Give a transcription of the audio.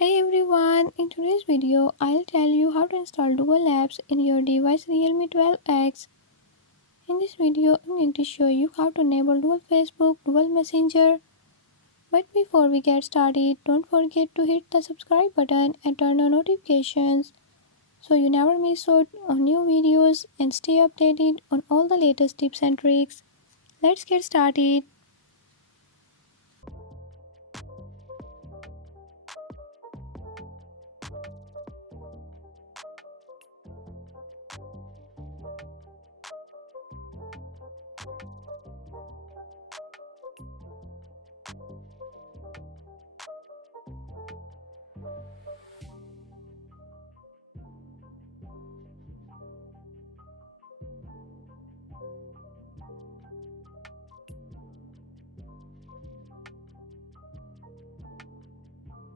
Hi everyone, in today's video I'll tell you how to install Dual Apps in your device Realme 12X. In this video I'm going to show you how to enable Dual Facebook, Dual Messenger. But before we get started, don't forget to hit the subscribe button and turn on notifications so you never miss out on new videos and stay updated on all the latest tips and tricks. Let's get started.